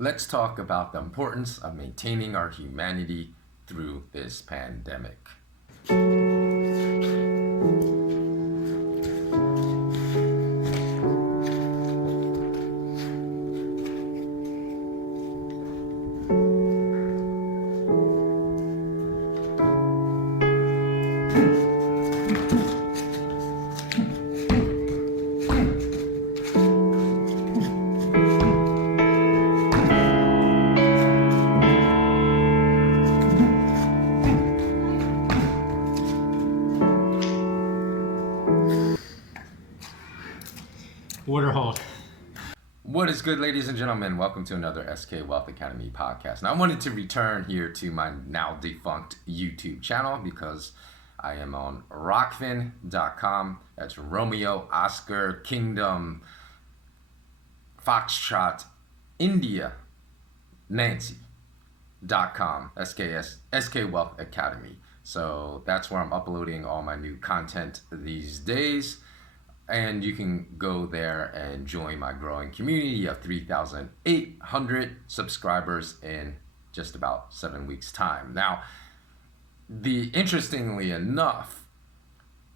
let's talk about the importance of maintaining our humanity through this pandemic. Waterhold. What is good, ladies and gentlemen? Welcome to another SK Wealth Academy podcast. Now, I wanted to return here to my now defunct YouTube channel because I am on rockfin.com. That's Romeo, Oscar, Kingdom, Foxtrot, India, Nancy.com, SK Wealth Academy. So that's where I'm uploading all my new content these days. And you can go there and join my growing community of 3,800 subscribers in just about 7 weeks' time. Now, interestingly enough,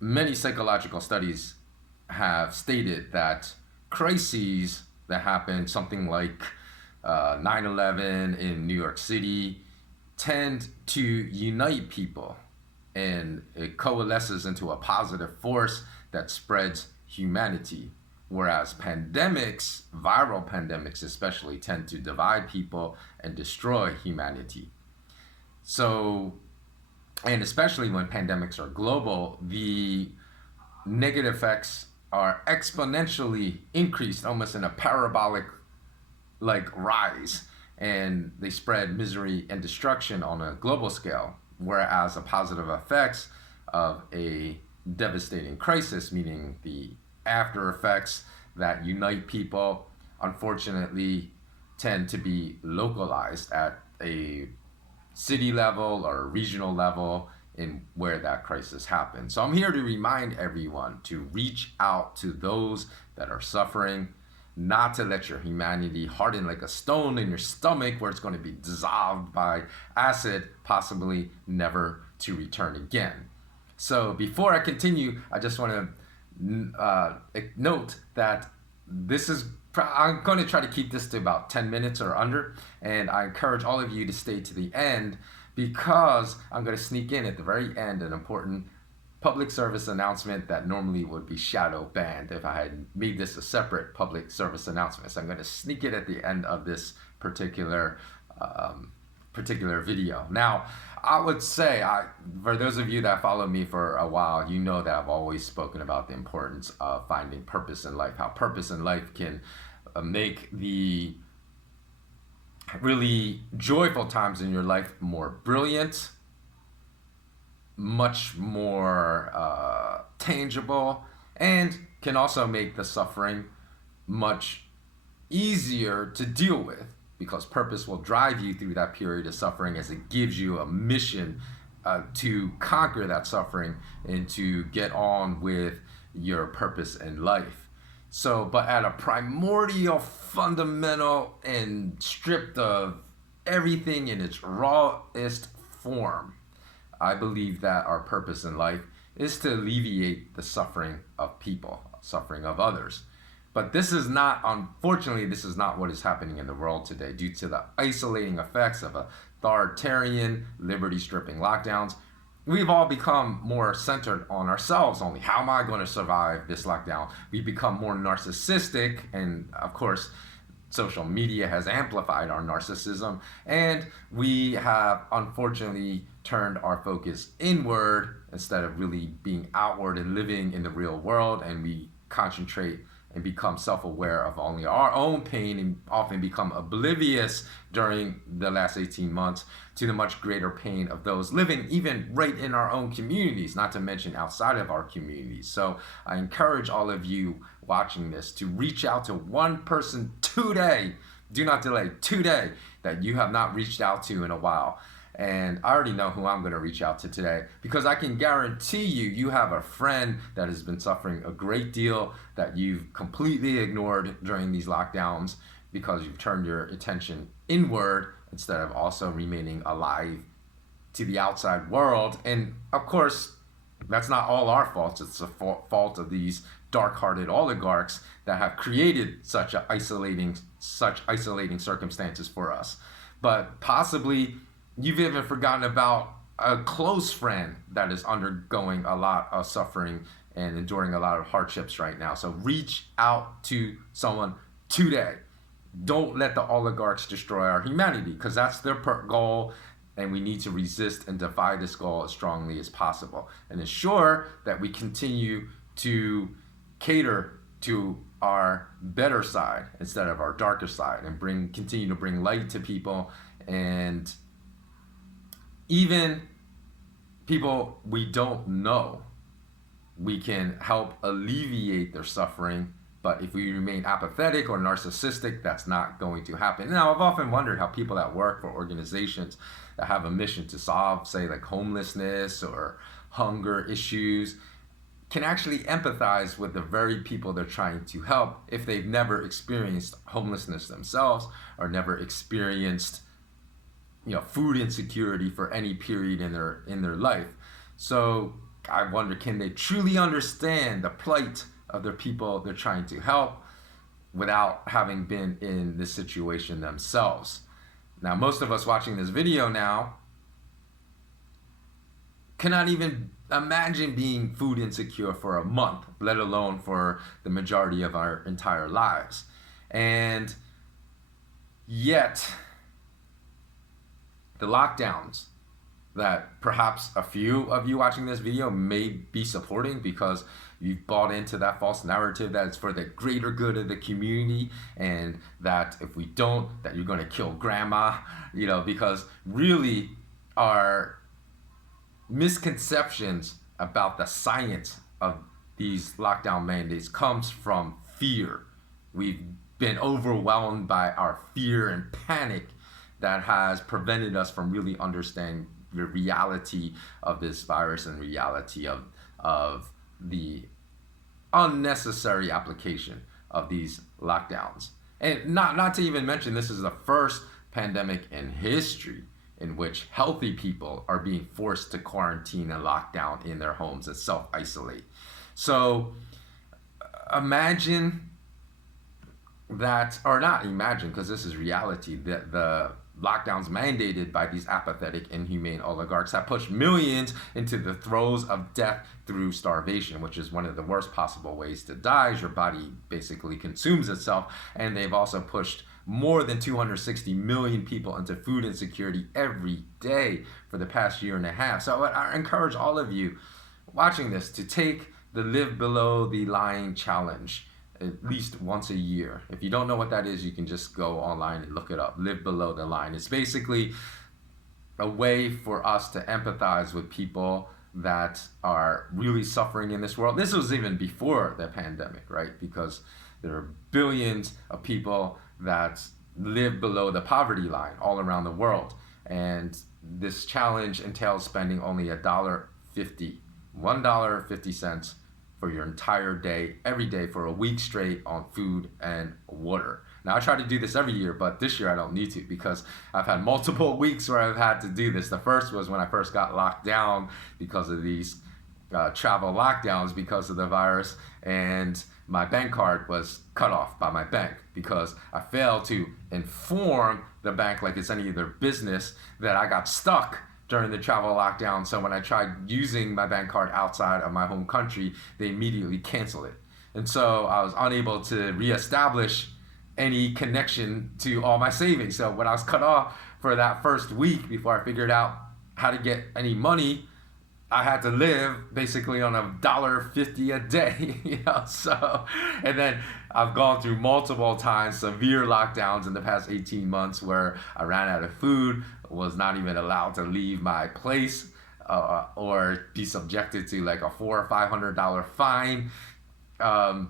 many psychological studies have stated that crises that happen, something like 9/11 in New York City, tend to unite people, and it coalesces into a positive force that spreads humanity, whereas pandemics, viral pandemics especially, tend to divide people and destroy humanity. So, and especially when pandemics are global, the negative effects are exponentially increased, almost in a parabolic rise, and they spread misery and destruction on a global scale, whereas the positive effects of a devastating crisis, meaning the after effects that unite people, unfortunately tend to be localized at a city level or a regional level in where that crisis happens. So I'm here to remind everyone to reach out to those that are suffering, not to let your humanity harden like a stone in your stomach where it's going to be dissolved by acid, possibly never to return again. So before I continue, I just want to note that I'm going to try to keep this to about 10 minutes or under, and I encourage all of you to stay to the end because I'm going to sneak in at the very end an important public service announcement that normally would be shadow banned if I had made this a separate public service announcement. So I'm going to sneak it at the end of this particular video. Now, I would say, for those of you that follow me for a while, you know that I've always spoken about the importance of finding purpose in life, how purpose in life can make the really joyful times in your life more brilliant, much more tangible, and can also make the suffering much easier to deal with, because purpose will drive you through that period of suffering as it gives you a mission to conquer that suffering and to get on with your purpose in life. So, but at a primordial, fundamental, and stripped of everything in its rawest form, I believe that our purpose in life is to alleviate the suffering of people, suffering of others. But unfortunately, this is not what is happening in the world today due to the isolating effects of authoritarian, liberty-stripping lockdowns. We've all become more centered on ourselves only. How am I going to survive this lockdown? We've become more narcissistic, and of course, social media has amplified our narcissism, and we have unfortunately turned our focus inward instead of really being outward and living in the real world, and we concentrate and become self-aware of only our own pain and often become oblivious during the last 18 months to the much greater pain of those living even right in our own communities, not to mention outside of our communities. So I encourage all of you watching this to reach out to one person today, do not delay, today, that you have not reached out to in a while. And I already know who I'm going to reach out to today, because I can guarantee you have a friend that has been suffering a great deal that you've completely ignored during these lockdowns. because you've turned your attention inward instead of also remaining alive to the outside world. And of course, that's not all our faults. It's the fault of these dark-hearted oligarchs that have created such isolating circumstances for us. But possibly you've even forgotten about a close friend that is undergoing a lot of suffering and enduring a lot of hardships right now. So reach out to someone today. Don't let the oligarchs destroy our humanity, because that's their goal, and we need to resist and defy this goal as strongly as possible and ensure that we continue to cater to our better side instead of our darker side, and continue to bring light to people, and even people we don't know, we can help alleviate their suffering. But if we remain apathetic or narcissistic, that's not going to happen. Now, I've often wondered how people that work for organizations that have a mission to solve, say, like homelessness or hunger issues, can actually empathize with the very people they're trying to help if they've never experienced homelessness themselves or never experienced, food insecurity for any period in their life. So I wonder, can they truly understand the plight of the people they're trying to help without having been in this situation themselves? Now, most of us watching this video now cannot even imagine being food insecure for a month, let alone for the majority of our entire lives. And yet, the lockdowns that perhaps a few of you watching this video may be supporting, because you've bought into that false narrative that it's for the greater good of the community, and that if we don't, that you're going to kill grandma, because really our misconceptions about the science of these lockdown mandates comes from fear. We've been overwhelmed by our fear and panic that has prevented us from really understanding the reality of this virus and reality of the unnecessary application of these lockdowns. And not to even mention, this is the first pandemic in history in which healthy people are being forced to quarantine and lock down in their homes and self-isolate. So imagine that, or not imagine, because this is reality, that the lockdowns mandated by these apathetic, inhumane oligarchs have pushed millions into the throes of death through starvation, which is one of the worst possible ways to die, as your body basically consumes itself. And they've also pushed more than 260 million people into food insecurity every day for the past year and a half. So I encourage all of you watching this to take the Live Below the Line challenge at least once a year. If you don't know what that is, you can just go online and look it up. Live Below the Line. It's basically a way for us to empathize with people that are really suffering in this world. This was even before the pandemic, right? Because there are billions of people that live below the poverty line all around the world. And this challenge entails spending only $1.50 for your entire day, every day for a week straight on food and water. Now, I try to do this every year, but this year I don't need to, because I've had multiple weeks where I've had to do this. The first was when I first got locked down because of these travel lockdowns because of the virus, and my bank card was cut off by my bank because I failed to inform the bank, like it's any of their business, that I got stuck during the travel lockdown. So when I tried using my bank card outside of my home country, they immediately canceled it. And so I was unable to reestablish any connection to all my savings. So when I was cut off for that first week before I figured out how to get any money, I had to live basically on $1.50 a day, So, and then I've gone through multiple times severe lockdowns in the past 18 months where I ran out of food, was not even allowed to leave my place, or be subjected to like a $400 or $500 fine. And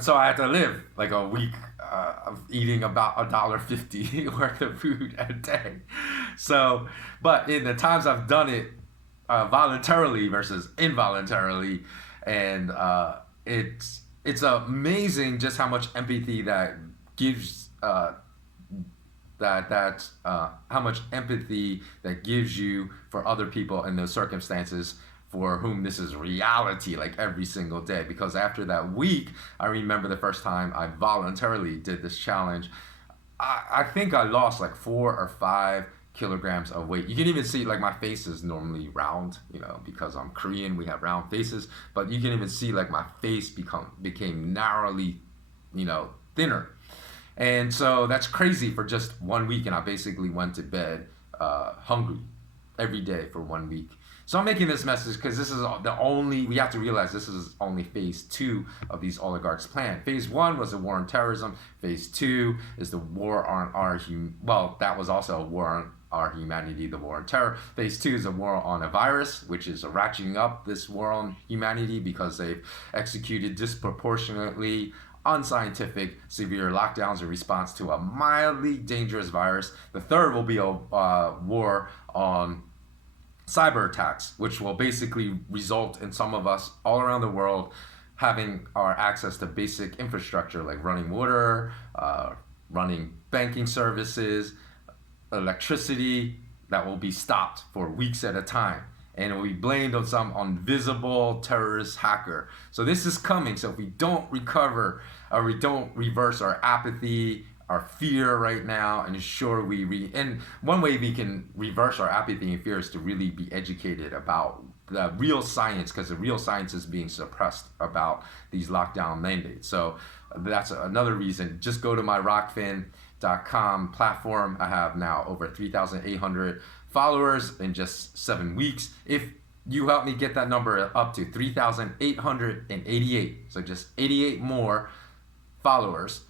so I had to live like a week of eating about $1.50 worth of food a day. So, but in the times I've done it voluntarily versus involuntarily, and it's amazing just how much empathy that gives how much empathy that gives you for other people in those circumstances for whom this is reality, like every single day. Because after that week, I remember the first time I voluntarily did this challenge, I think I lost like 4 or 5 kilograms of weight. You can even see, like, my face is normally round, because I'm Korean, we have round faces, but you can even see like my face became narrowly, thinner. And so that's crazy for just 1 week, and I basically went to bed hungry every day for 1 week. So I'm making this message because this is we have to realize this is only phase 2 of these oligarchs' plan. Phase 1 was the war on terrorism. Phase 2 is the war on that was also a war on our humanity, the war on terror. Phase 2 is a war on a virus, which is ratcheting up this war on humanity because they've executed disproportionately unscientific, severe lockdowns in response to a mildly dangerous virus. The third will be a war on cyber attacks, which will basically result in some of us all around the world having our access to basic infrastructure like running water, running banking services, electricity, that will be stopped for weeks at a time. And it will be blamed on some invisible terrorist hacker. So this is coming. So if we don't recover, or we don't reverse our apathy, our fear right now, and ensure and one way we can reverse our apathy and fear is to really be educated about the real science, because the real science is being suppressed about these lockdown mandates. So that's another reason. Just go to my rockfin.com platform. I have now over 3,800 followers in just 7 weeks. If you help me get that number up to 3,888, so just 88 more followers,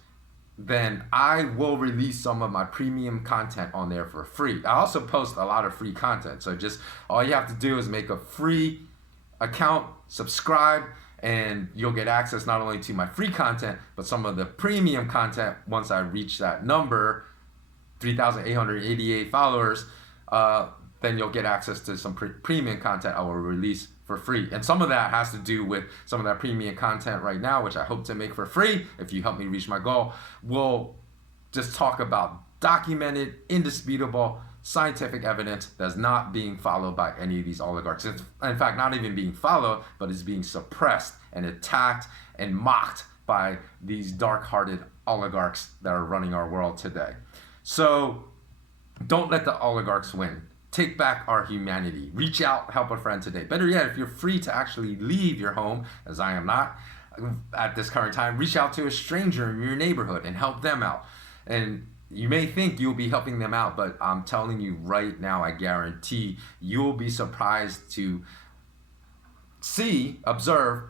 then I will release some of my premium content on there for free. I also post a lot of free content. So just all you have to do is make a free account, subscribe, and you'll get access not only to my free content, but some of the premium content once I reach that number, 3,888 followers. Then you'll get access to some premium content I will release for free. And some of that has to do with some of that premium content right now, which I hope to make for free if you help me reach my goal. We'll just talk about documented, indisputable, scientific evidence that's not being followed by any of these oligarchs. It's, in fact, not even being followed, but is being suppressed and attacked and mocked by these dark-hearted oligarchs that are running our world today. So don't let the oligarchs win. Take back our humanity. Reach out, help a friend today. Better yet, if you're free to actually leave your home, as I am not at this current time, reach out to a stranger in your neighborhood and help them out. And you may think you'll be helping them out, but I'm telling you right now, I guarantee you'll be surprised to observe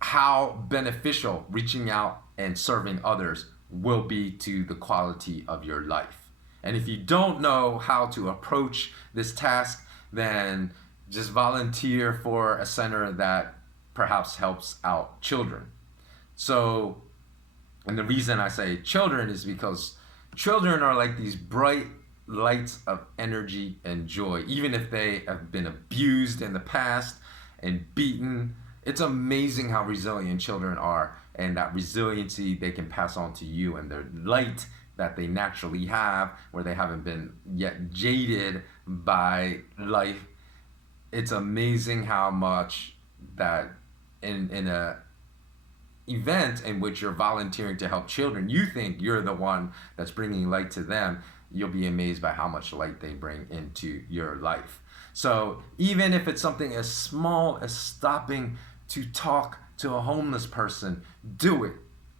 how beneficial reaching out and serving others will be to the quality of your life. And if you don't know how to approach this task, then just volunteer for a center that perhaps helps out children. So, and the reason I say children is because children are like these bright lights of energy and joy. Even if they have been abused in the past and beaten, it's amazing how resilient children are, and that resiliency they can pass on to you, and their light that they naturally have, where they haven't been yet jaded by life. It's amazing how much that in a event in which you're volunteering to help children, you think you're the one that's bringing light to them. You'll be amazed by how much light they bring into your life. So even if it's something as small as stopping to talk to a homeless person, do it.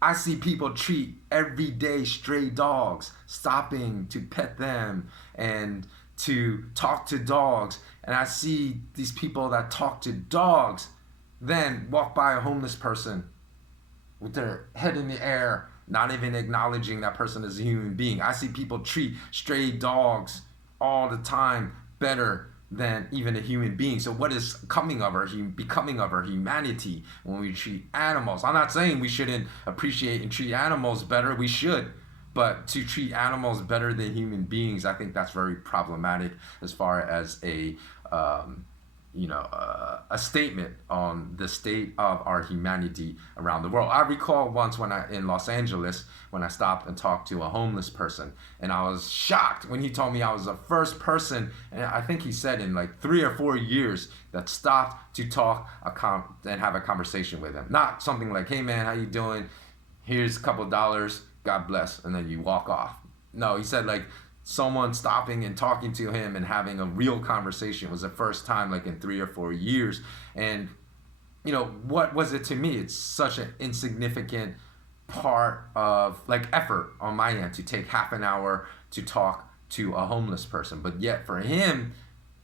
I see people treat everyday stray dogs, stopping to pet them and to talk to dogs. And I see these people that talk to dogs then walk by a homeless person with their head in the air, not even acknowledging that person as a human being. I see people treat stray dogs all the time better than even a human being. So what is becoming of our humanity when we treat animals? I'm not saying we shouldn't appreciate and treat animals better. We should. But to treat animals better than human beings, I think that's very problematic as far as a a statement on the state of our humanity around the world. I recall once in Los Angeles when I stopped and talked to a homeless person, and I was shocked when he told me I was the first person, and I think he said in like 3 or 4 years, that stopped to talk and have a conversation with him. Not something like, "Hey man, how you doing? Here's a couple dollars, God bless," and then you walk off. No, he said like someone stopping and talking to him and having a real conversation was the first time like in 3 or 4 years. And what was it to me? It's such an insignificant part of like effort on my end to take half an hour to talk to a homeless person. But yet for him,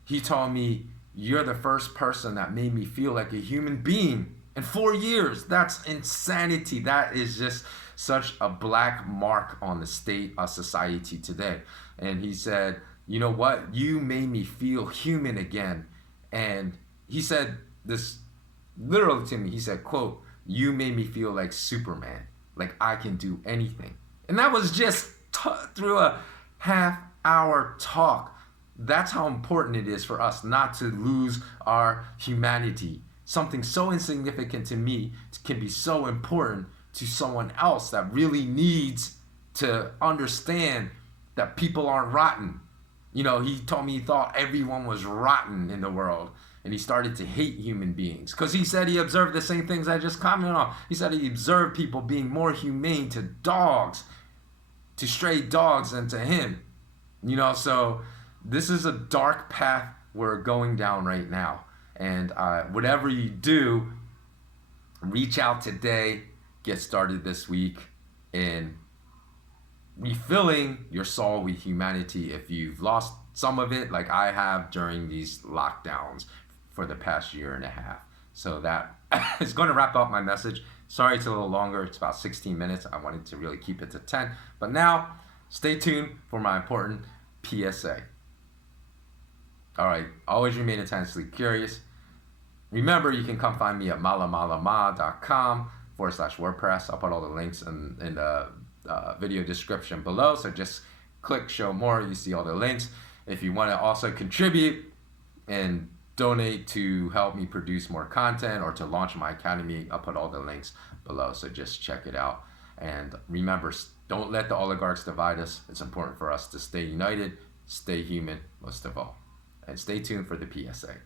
he told me, "You're the first person that made me feel like a human being in 4 years." That's insanity. That is just such a black mark on the state of society today. And he said, "You know what? You made me feel human again." And he said this literally to me. He said, quote, "You made me feel like Superman, like I can do anything." And that was just through a half-hour talk. That's how important it is for us not to lose our humanity. Something so insignificant to me can be so important to someone else that really needs to understand that people aren't rotten. He told me he thought everyone was rotten in the world, and he started to hate human beings because he said he observed the same things I just commented on. He said he observed people being more humane to dogs, to stray dogs, than to him. So this is a dark path we're going down right now. And whatever you do, reach out today, get started this week in refilling your soul with humanity if you've lost some of it, like I have during these lockdowns for the past year and a half. So that is going to wrap up my message. Sorry it's a little longer. It's about 16 minutes. I wanted to really keep it to 10. But now, stay tuned for my important PSA. All right, always remain intensely curious. Remember, you can come find me at malamalama.com/WordPress. I'll put all the links in the video description below. So just click show more. You see all the links. If you want to also contribute and donate to help me produce more content or to launch my academy, I'll put all the links below. So just check it out. And remember, don't let the oligarchs divide us. It's important for us to stay united, stay human, most of all. And stay tuned for the PSA.